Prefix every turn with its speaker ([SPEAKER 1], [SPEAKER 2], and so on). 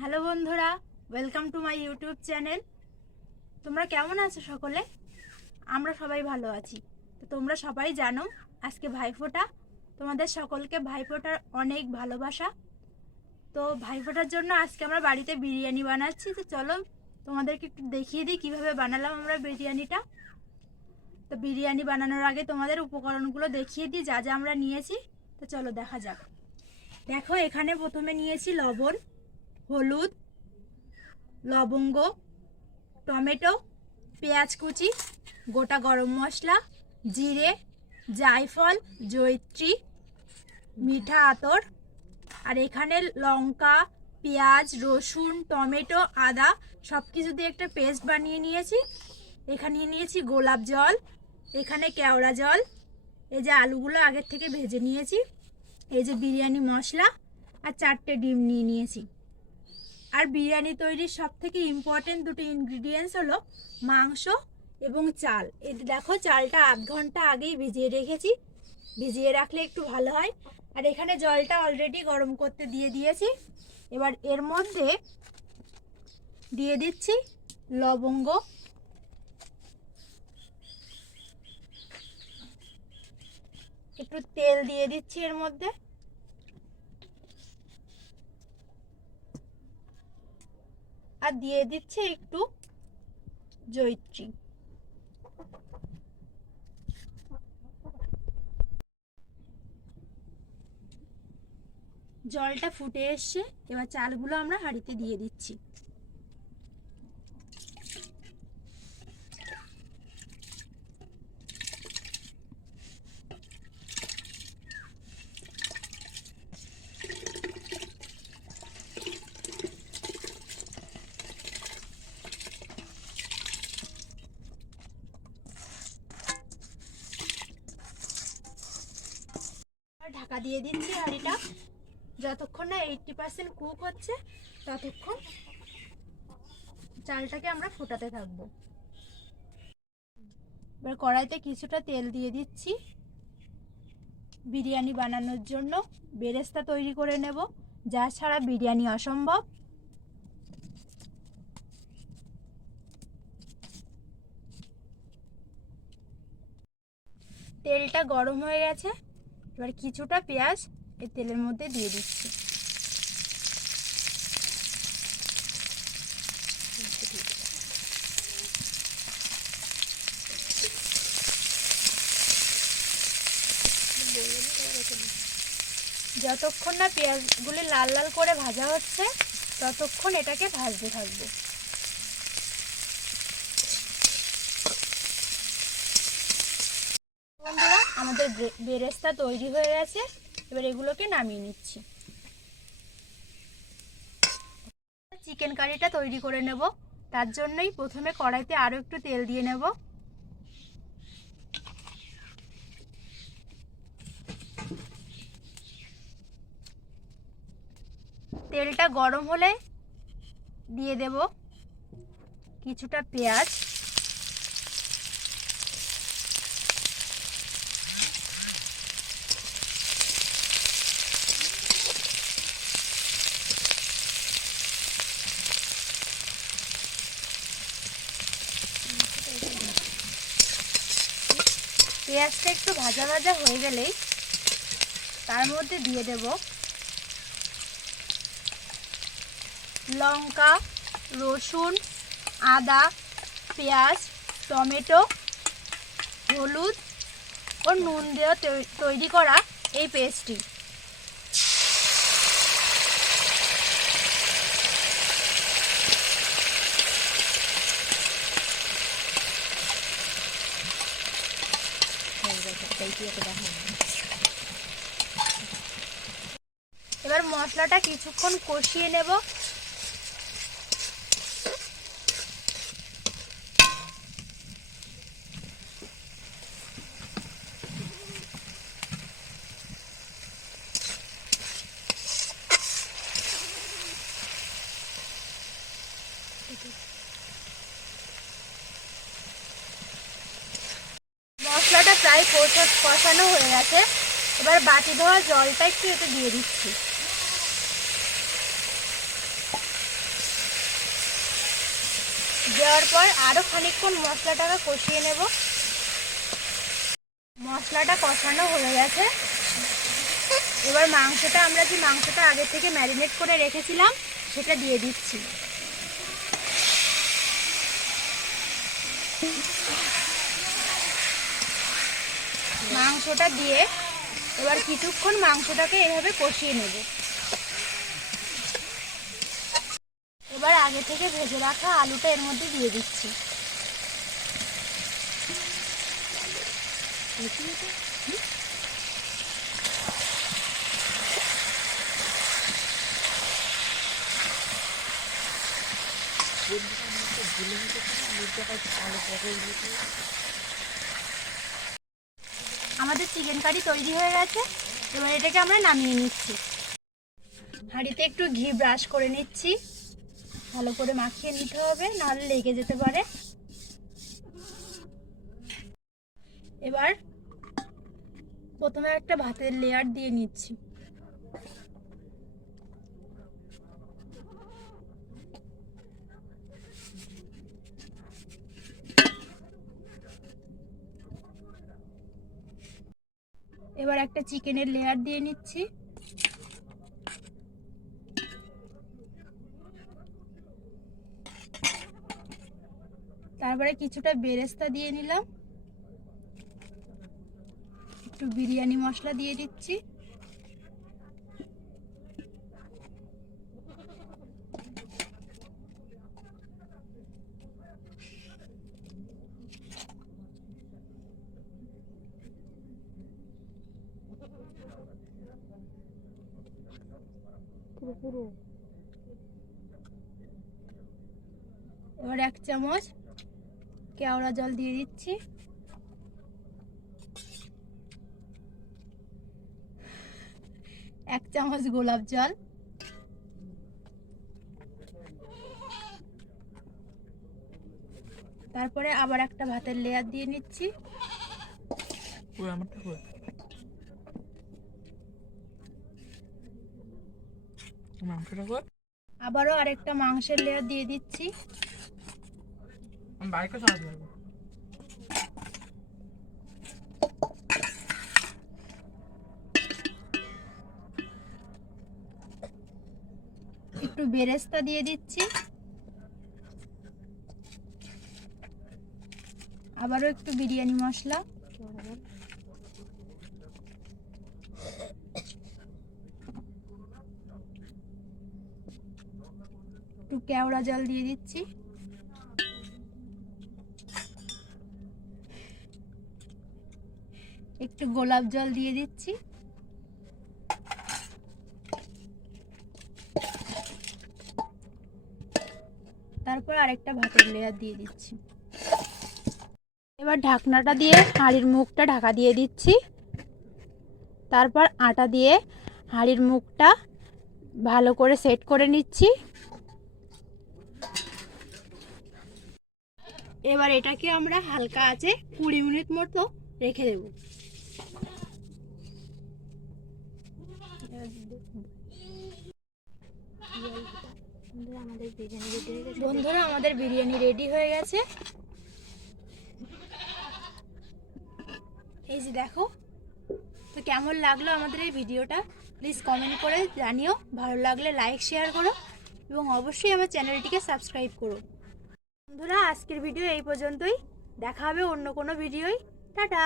[SPEAKER 1] Hello বন্ধুরা welcome to my YouTube channel তোমরা কেমন আছো সকলে? আমরা সবাই ভালো আছি। তো তোমরা সবাই জানো, আজকে ভাইফোঁটা। তোমাদের সকলকে ভাইফোঁটার অনেক ভালোবাসা। তো ভাইফোঁটার জন্য আজকে আমরা বাড়িতে বিরিয়ানি বানাচ্ছি। তো চলো, তোমাদেরকে একটু দেখিয়ে দিই কীভাবে বানালাম আমরা বিরিয়ানিটা। তো বিরিয়ানি বানানোর আগে তোমাদের উপকরণগুলো দেখিয়ে দিই, যা যা আমরা নিয়েছি। তো চলো দেখা যাক। দেখো, এখানে প্রথমে নিয়েছি লবণ। হলুদ, লবঙ্গ, টমেটো, পেঁয়াজ কুচি, গোটা গরম মশলা, জিরে, জায়ফল, জয়িত্রী, মিঠা আতর। আর এখানে লঙ্কা, পেঁয়াজ, রসুন, টমেটো, আদা সব কিছু দিয়ে একটা পেস্ট বানিয়ে নিয়েছি। এখানে নিয়েছি গোলাপ জল, এখানে কেওড়া জল। এই যে আলুগুলো আগের থেকে ভেজে নিয়েছি। এই যে বিরিয়ানি মশলা আর চারটে ডিম নিয়ে নিয়েছি। আর বিরিয়ানি তৈরির সব থেকে ইম্পর্টেন্ট দুটো ইনগ্রিডিয়েন্টস হলো মাংস এবং চাল। এই দেখো, চালটা আধ ঘণ্টা আগেই ভিজিয়ে রেখেছি। ভিজিয়ে রাখলে একটু ভালো হয়। আর এখানে জলটা অলরেডি গরম করতে দিয়ে দিয়েছি। এবার এর মধ্যে দিয়ে দিচ্ছি লবঙ্গ। একটু তেল দিয়ে দিচ্ছি এর মধ্যে। আর দিয়ে দিচ্ছে একটু জৈত্রী জলটা ফুটে এসছে এবার চালগুলো আমরা হাঁড়িতে দিয়ে দিচ্ছি আর ঢাকা দিয়ে দিচ্ছি হাঁড়িটা যতক্ষণ না এইটটি পার্সেন্ট কুক হচ্ছে, ততক্ষণ চালটাকে আমরা ফোটাতে থাকব। এবার কড়াইতে কিছুটা তেল দিয়ে দিচ্ছি। বিরিয়ানি বানানোর জন্য বেরেস্তা তৈরি করে নেব, যা ছাড়া বিরিয়ানি অসম্ভব। তেলটা গরম হয়ে গেছে। এবার কিছুটা পেঁয়াজ এই তেলের মধ্যে দিয়ে দিচ্ছি। যতক্ষণ না পেঁয়াজগুলি লাল লাল করে ভাজা হচ্ছে, ততক্ষণ এটাকে ভাজতে থাকব বন্ধুরা আমাদের বে- বেরেস্তা তৈরি হয়ে গেছে। এবার এগুলোকে নামিয়ে নিচ্ছি। চিকেন কারিটা তৈরি করে নেব। তার জন্যই প্রথমে কড়াইতে আরও একটু তেল দিয়ে নেব। তেলটা গরম হলে দিয়ে দেব কিছুটা পেঁয়াজ। পেঁয়াজটা একটু ভাজা ভাজা হয়ে গেলেই তার মধ্যে দিয়ে দেব লঙ্কা, রসুন, আদা, পেঁয়াজ, টমেটো, হলুদ ও নুন তৈ- তৈরি করা এই পেস্টটি। এবার মশলাটা কিছুক্ষণ কষিয়ে নেব। মশলাটা প্রায় কষা- কষানো হয়ে গেছে। এবার বাটি ধোয়া জলটা একটু এতে দিয়ে দিচ্ছি। দেওয়ার পর আরও খানিকক্ষণ মশলাটাকে কষিয়ে নেব। মশলাটা কষানো হয়ে গেছে। এবার মাংসটা, আমরা যে মাংসটা আগে থেকে ম্যারিনেট করে রেখেছিলাম, সেটা দিয়ে দিচ্ছি। মাংসটা দিয়ে এবার কিছুক্ষণ মাংসটাকে এভাবে কষিয়ে নেব। এবার আগে থেকে ভেজে রাখা আলুটা এর মধ্যে দিয়ে দিচ্ছি। আমাদের চিকেন কারি তৈরি হয়ে গেছে। এবার এটাকে আমরা নামিয়ে নিচ্ছি। হাঁড়িতে একটু ঘি ব্রাশ করে নিচ্ছি। ভালো করে মাখিয়ে নিতে হবে, নাহলে লেগে যেতে পারে। এবার প্রথমে একটা ভাতের লেয়ার দিয়ে নিচ্ছি। এবার একটা চিকেনের লেয়ার দিয়ে নিচ্ছি। তারপরে কিছুটা বেরেস্তা দিয়ে নিলাম। একটু বিরিয়ানি মশলা দিয়ে দিচ্ছি। এবার এক চামচ কেওড়া জল দিয়ে দিচ্ছি। এক চামচ গোলাপ জল। তারপরে আবার একটা ভাতের লেয়ার দিয়ে নিচ্ছি।
[SPEAKER 2] আমারটা কই মাংসটা কই
[SPEAKER 1] আবারও আরেকটা মাংসের লেয়ার দিয়ে দিচ্ছি।
[SPEAKER 2] আমি বাইকে চালাতে পারব
[SPEAKER 1] একটু বেরেস্তা দিয়ে দিচ্ছি। আবারও একটু বিরিয়ানি মশলা একটু কেওড়া জল দিয়ে দিচ্ছি। একটু গোলাপ জল দিয়ে দিচ্ছি। তারপর আরেকটা ভাতের লেয়ার দিয়ে দিচ্ছি। এবার ঢাকনাটা দিয়ে হাঁড়ির মুখটা ঢাকা দিয়ে দিচ্ছি। তারপর আটা দিয়ে হাঁড়ির মুখটা ভালো করে সেট করে নিচ্ছি। এবার এটাকে আমরা হালকা আছে কুড়ি মিনিট মতো রেখে দেব। বন্ধুরা, আমাদের বিরিয়ানি রেডি হয়ে গেছে। এই যে দেখো, তো কেমন লাগল আমাদের এই ভিডিওটা? প্লিজ কমেন্ট করে জানিও। ভালো লাগলে লাইক শেয়ার করো এবং অবশ্যই আমার চ্যানেলটিকে সাবস্ক্রাইব করো। বন্ধুরা আজকের ভিডিও এই পর্যন্তই। দেখা হবে অন্য কোনো ভিডিওই টাটা।